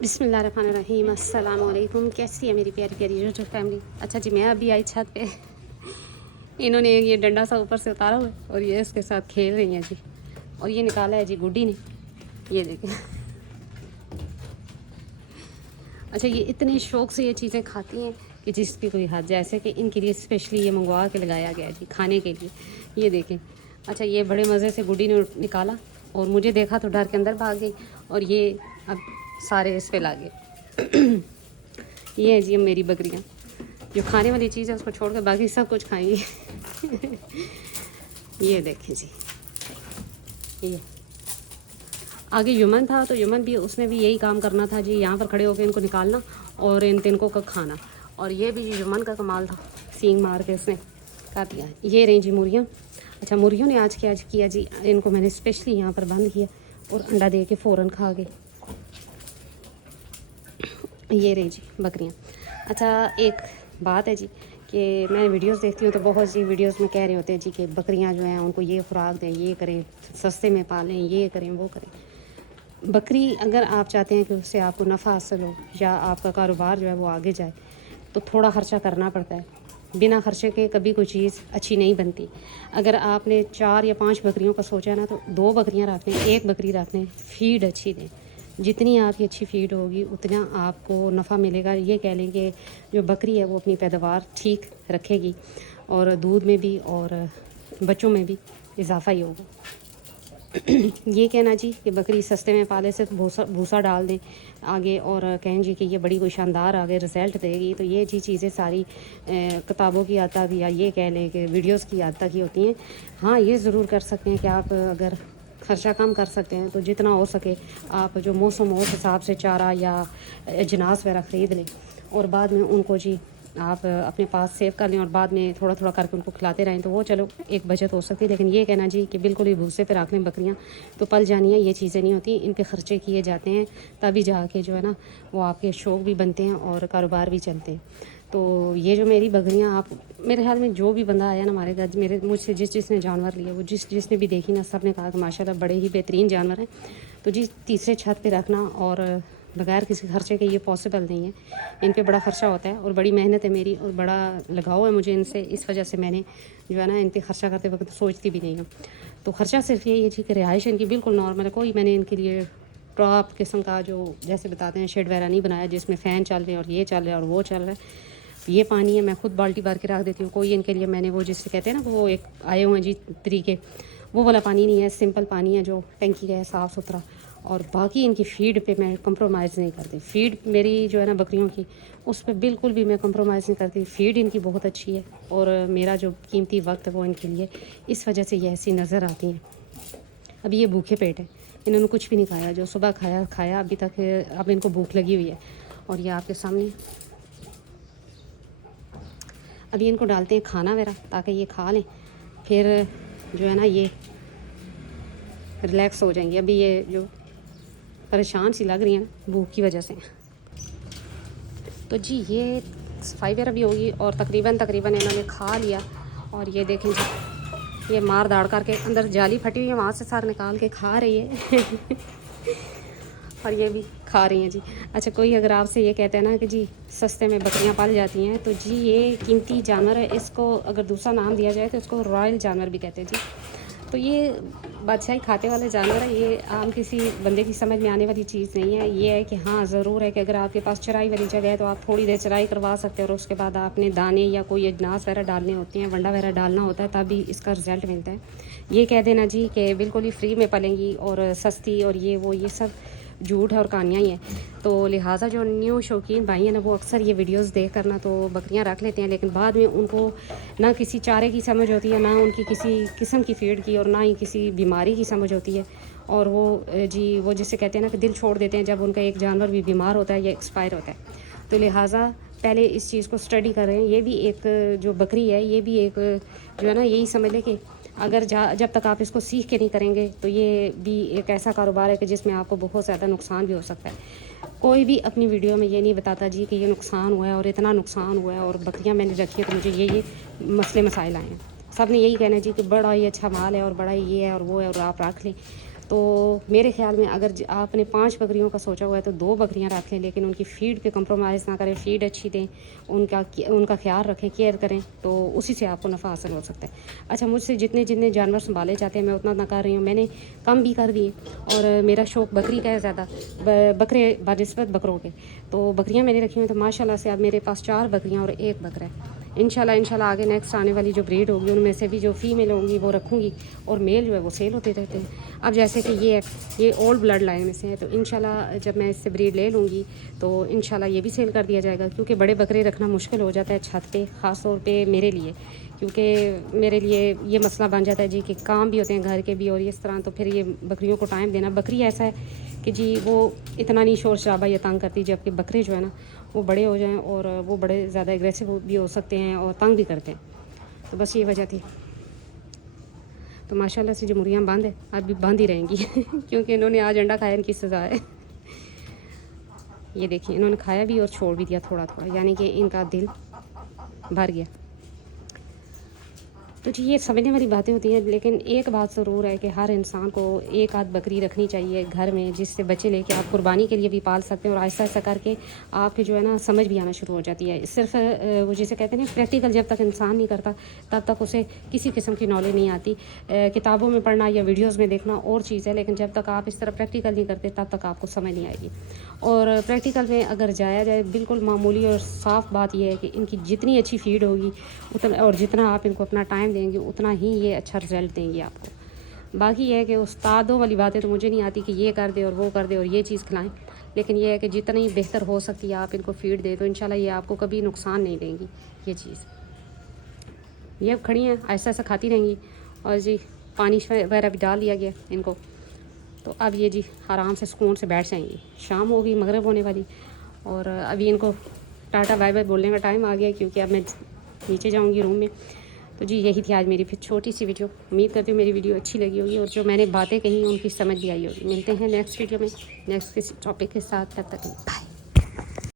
بسم اللہ الرحمن الرحیم. السلام علیکم. کیسی ہے میری پیاری پیاری یوٹیوب فیملی؟ اچھا جی، میں ابھی آئی چھت پہ. انہوں نے یہ ڈنڈا سا اوپر سے اتارا ہوا ہے اور یہ اس کے ساتھ کھیل رہی ہیں جی. اور یہ نکالا ہے جی گڈی نے. یہ دیکھیں. اچھا، یہ اتنے شوق سے یہ چیزیں کھاتی ہیں کہ جس کی کوئی حد. جیسے کہ ان کے لیے اسپیشلی یہ منگوا کے لگایا گیا جی کھانے کے لیے. یہ دیکھیں. اچھا، یہ بڑے مزے سے گڈی نے نکالا اور مجھے دیکھا تو ڈر کے اندر بھاگ گئی اور یہ اب سارے اس پہ لاگے. یہ ہے جی اب میری بکریاں. جو کھانے والی چیز ہے اس کو چھوڑ کے باقی سب کچھ کھائیں گی. یہ دیکھیں جی. یہ آگے یمن تھا تو یمن بھی اس نے بھی یہی کام کرنا تھا جی. یہاں پر کھڑے ہو کے ان کو نکالنا اور ان تنکوں کا کھانا. اور یہ بھی جی یمن کا کمال تھا. سینگ مار کے اس نے کر دیا. یہ رہیں جی مرغیاں. اچھا، مرغیوں نے آج کیا جی. ان کو میں نے اسپیشلی یہاں پر بند کیا اور انڈا دے کے فوراً کھا گئے. یہ رہی جی بکریاں. اچھا، ایک بات ہے جی کہ میں ویڈیوز دیکھتی ہوں تو بہت سی ویڈیوز میں کہہ رہے ہوتے ہیں جی کہ بکریاں جو ہیں ان کو یہ خوراک دیں، یہ کریں، سستے میں پالیں، یہ کریں، وہ کریں. بکری اگر آپ چاہتے ہیں کہ اس سے آپ کو نفع حاصل ہو یا آپ کا کاروبار جو ہے وہ آگے جائے تو تھوڑا خرچہ کرنا پڑتا ہے. بنا خرچے کے کبھی کوئی چیز اچھی نہیں بنتی. اگر آپ نے 4 یا 5 بکریوں کا سوچا ہے نا تو 2 بکریاں رکھ لیں، 1 بکری رکھ لیں. فیڈ اچھی دیں. جتنی آپ کی اچھی فیڈ ہوگی اتنا آپ کو نفع ملے گا. یہ کہہ لیں کہ جو بکری ہے وہ اپنی پیداوار ٹھیک رکھے گی اور دودھ میں بھی اور بچوں میں بھی اضافہ ہی ہوگا. یہ کہنا جی کہ بکری سستے میں پالے سے بھوسا ڈال دیں آگے اور کہیں جی کہ یہ بڑی کوئی شاندار آگے رزلٹ دے گی، تو یہ جی چیزیں ساری کتابوں کی حد تک یا یہ کہہ لیں کہ ویڈیوز کی حد تک ہی ہوتی ہیں. ہاں، یہ ضرور کر سکتے ہیں کہ آپ اگر خرچہ کم کر سکتے ہیں تو جتنا ہو سکے آپ جو موسم ہو اس حساب سے چارہ یا اجناس وغیرہ خرید لیں اور بعد میں ان کو جی آپ اپنے پاس سیو کر لیں اور بعد میں تھوڑا تھوڑا کر کے ان کو کھلاتے رہیں تو وہ چلو ایک بچت ہو سکتی ہے. لیکن یہ کہنا جی کہ بالکل ہی بھوسے پہ رکھ لیں بکریاں تو پل جانی ہے، یہ چیزیں نہیں ہوتی. ان کے خرچے کیے جاتے ہیں تبھی جا کے جو ہے نا وہ آپ کے شوق بھی بنتے ہیں اور کاروبار بھی چلتے ہیں. تو یہ جو میری بکریاں، آپ میرے خیال میں جو بھی بندہ آیا نا ہمارے گھر مجھ سے جس نے جانور لیا وہ جس نے بھی دیکھی نا سب نے کہا کہ ماشاء اللہ بڑے ہی بہترین جانور ہیں. تو جی تیسرے چھت پہ رکھنا اور بغیر کسی خرچے کے یہ پاسبل نہیں ہے. ان پہ بڑا خرچہ ہوتا ہے اور بڑی محنت ہے میری اور بڑا لگاؤ ہے مجھے ان سے. اس وجہ سے میں نے جو ہے نا ان پہ خرچہ کرتے وقت سوچتی بھی نہیں ہوں. تو خرچہ صرف یہی ہے جی کہ رہائش ان کی بالکل نارمل ہے. کوئی میں نے ان کے لیے ٹاپ قسم کا جو جیسے بتاتے ہیں شیڈ وغیرہ نہیں بنایا جس میں فین چل رہے ہیں اور یہ چل رہا ہے اور وہ چل رہا ہے. یہ پانی ہے میں خود بالٹی بھر کے رکھ دیتی ہوں. کوئی ان کے لیے میں نے وہ جس سے کہتے ہیں نا وہ ایک آئے ہوئے ہیں جی طریقے، وہ والا پانی نہیں ہے. سمپل پانی ہے جو ٹنکی کا ہے، صاف ستھرا. اور باقی ان کی فیڈ پہ میں کمپرومائز نہیں کرتی. فیڈ میری جو ہے نا بکریوں کی اس پہ بالکل بھی میں کمپرومائز نہیں کرتی. فیڈ ان کی بہت اچھی ہے اور میرا جو قیمتی وقت ہے وہ ان کے لیے اس وجہ سے یہ ایسی نظر آتی ہیں. ابھی یہ بھوکے پیٹ ہے، انہوں نے کچھ بھی نہیں کھایا. جو صبح کھایا ابھی تک اب ان کو بھوک لگی ہوئی ہے. اور یہ آپ کے سامنے ابھی ان کو ڈالتے ہیں کھانا وغیرہ تاکہ یہ کھا لیں، پھر جو ہے نا یہ ریلیکس ہو جائیں گے. ابھی یہ جو پریشان سی لگ رہی ہیں بھوک کی وجہ سے. تو جی یہ صفائی وغیرہ بھی ہوگی اور تقریباً انہوں نے کھا لیا. اور یہ دیکھیں جی یہ مار داڑ کر کے اندر جالی پھٹی ہوئی ہے وہاں سے سارا نکال کے کھا رہی ہے. اور یہ بھی کھا رہی ہیں جی. اچھا، کوئی اگر آپ سے یہ کہتے ہیں نا کہ جی سستے میں بکریاں پال جاتی ہیں تو جی یہ قیمتی جانور ہے. اس کو اگر دوسرا نام دیا جائے تو اس کو رائل جانور بھی کہتے ہیں جی. تو یہ بادشاہی کھاتے والے جانور ہیں. یہ عام کسی بندے کی سمجھ میں آنے والی چیز نہیں ہے. یہ ہے کہ ہاں ضرور ہے کہ اگر آپ کے پاس چرائی والی جگہ ہے تو آپ تھوڑی دیر چرائی کروا سکتے ہیں اور اس کے بعد آپ نے دانے یا کوئی اجناس وغیرہ ڈالنے ہوتے ہیں، ونڈا وغیرہ ڈالنا ہوتا ہے تبھی اس کا رزلٹ ملتا ہے. یہ کہہ دینا جی کہ بالکل ہی فری میں پلیں گی اور سستی اور یہ سب جھوٹ ہے اور کہانیاں ہی ہیں. تو لہٰذا جو نیو شوقین بھائی ہیں نا وہ اکثر یہ ویڈیوز دیکھ کرنا تو بکریاں رکھ لیتے ہیں لیکن بعد میں ان کو نہ کسی چارے کی سمجھ ہوتی ہے، نہ ان کی کسی قسم کی فیڈ کی اور نہ ہی کسی بیماری کی سمجھ ہوتی ہے. اور وہ جسے کہتے ہیں نا کہ دل چھوڑ دیتے ہیں جب ان کا ایک جانور بھی بیمار ہوتا ہے یا ایکسپائر ہوتا ہے. تو لہٰذا پہلے اس چیز کو اسٹڈی کریں. یہ بھی ایک جو بکری ہے یہ بھی ایک جو ہے نا یہی سمجھ لیں کہ اگر جب تک آپ اس کو سیکھ کے نہیں کریں گے تو یہ بھی ایک ایسا کاروبار ہے کہ جس میں آپ کو بہت زیادہ نقصان بھی ہو سکتا ہے. کوئی بھی اپنی ویڈیو میں یہ نہیں بتاتا جی کہ یہ نقصان ہوا ہے اور اتنا نقصان ہوا ہے اور بکریاں میں نے رکھی ہے تو مجھے یہ مسئلے مسائل آئے ہیں. سب نے یہی کہنا ہے جی کہ بڑا ہی اچھا مال ہے اور بڑا ہی یہ ہے اور وہ ہے اور آپ رکھ لیں. تو میرے خیال میں اگر آپ نے 5 بکریوں کا سوچا ہوا ہے تو 2 بکریاں رکھ لیں، لیکن ان کی فیڈ پہ کمپرومائز نہ کریں، فیڈ اچھی دیں، ان کا خیال رکھیں، کیئر کریں، تو اسی سے آپ کو نفع حاصل ہو سکتا ہے۔ اچھا، مجھ سے جتنے جانور سنبھالے جاتے ہیں میں اتنا کر رہی ہوں، میں نے کم بھی کر دیے، اور میرا شوق بکری کا ہے زیادہ، بکرے بنسبت بکروں کے، تو بکریاں میں نے رکھی ہوئی ہیں، تو ماشاء اللہ سے اب میرے پاس 4 بکریاں اور 1 بکرا ہے۔ انشاءاللہ آگے نیکسٹ آنے والی جو بریڈ ہوگی ان میں سے بھی جو فیمیل ہوں گی وہ رکھوں گی، اور میل جو ہے وہ سیل ہوتے رہتے ہیں۔ اب جیسے کہ یہ اولڈ بلڈ لائن میں سے ہے، تو انشاءاللہ جب میں اس سے بریڈ لے لوں گی تو انشاءاللہ یہ بھی سیل کر دیا جائے گا، کیونکہ بڑے بکرے رکھنا مشکل ہو جاتا ہے چھت پہ، خاص طور پہ میرے لیے، کیونکہ میرے لیے یہ مسئلہ بن جاتا ہے جی کہ کام بھی ہوتے ہیں گھر کے بھی، اور اس طرح تو پھر یہ بکریوں کو ٹائم دینا، بکری ایسا ہے کہ جی وہ اتنا نہیں شور شرابہ یا تنگ کرتی، جبکہ بکرے جو ہے نا وہ بڑے ہو جائیں اور وہ بڑے زیادہ ایگریسو بھی ہو سکتے ہیں اور تنگ بھی کرتے ہیں، تو بس یہ وجہ تھی۔ تو ماشاءاللہ سے جو مرغیاں بند ہے اب بھی بند ہی رہیں گی کیونکہ انہوں نے آج انڈا کھایا، ان کی سزا ہے۔ یہ دیکھیں انہوں نے کھایا بھی اور چھوڑ بھی دیا تھوڑا تھوڑا، یعنی کہ ان کا دل بھر گیا۔ تو جی یہ سمجھنے والی باتیں ہوتی ہیں، لیکن ایک بات ضرور ہے کہ ہر انسان کو 1 آدھ بکری رکھنی چاہیے گھر میں، جس سے بچے لے کے آپ قربانی کے لیے بھی پال سکتے ہیں، اور آہستہ آہستہ کر کے آپ کی جو ہے نا سمجھ بھی آنا شروع ہو جاتی ہے۔ صرف وہ جسے کہتے ہیں نا پریکٹیکل جب تک انسان نہیں کرتا تب تک اسے کسی قسم کی نالج نہیں آتی۔ کتابوں میں پڑھنا یا ویڈیوز میں دیکھنا اور چیز ہے، لیکن جب تک آپ اس طرح پریکٹیکل نہیں کرتے تب تک آپ کو سمجھ نہیں آئے گی۔ اور پریکٹیکل میں اگر جایا جائے، بالکل معمولی اور صاف بات یہ ہے کہ ان کی جتنی اچھی فیڈ ہوگی اور جتنا آپ ان کو اپنا ٹائم دیں گے اتنا ہی یہ اچھا رزلٹ دیں گے آپ کو۔ باقی یہ ہے کہ استادوں والی باتیں تو مجھے نہیں آتی کہ یہ کر دے اور وہ کر دے اور یہ چیز کھلائیں، لیکن یہ ہے کہ جتنی بہتر ہو سکتی ہے آپ ان کو فیڈ دیں تو انشاءاللہ یہ آپ کو کبھی نقصان نہیں دیں گی یہ چیز۔ یہ اب کھڑی ہیں ایسا ایسا کھاتی رہیں گی، اور جی پانی وغیرہ بھی ڈال دیا گیا ان کو، تو اب یہ جی آرام سے سکون سے بیٹھ جائیں گی۔ شام ہوگی، مغرب ہونے والی، اور ابھی ان کو ٹاٹا بائی بائی بولنے کا ٹائم آ گیا، کیونکہ اب میں نیچے جاؤں گی روم میں۔ تو جی یہی تھی آج میری پھر چھوٹی سی ویڈیو، امید کرتی ہوں میری ویڈیو اچھی لگی ہوگی، اور جو میں نے باتیں کہیں ان کی سمجھ بھی آئی ہوگی۔ ملتے ہیں نیکسٹ ویڈیو میں نیکسٹ کسی ٹاپک کے ساتھ، تب تک بائے۔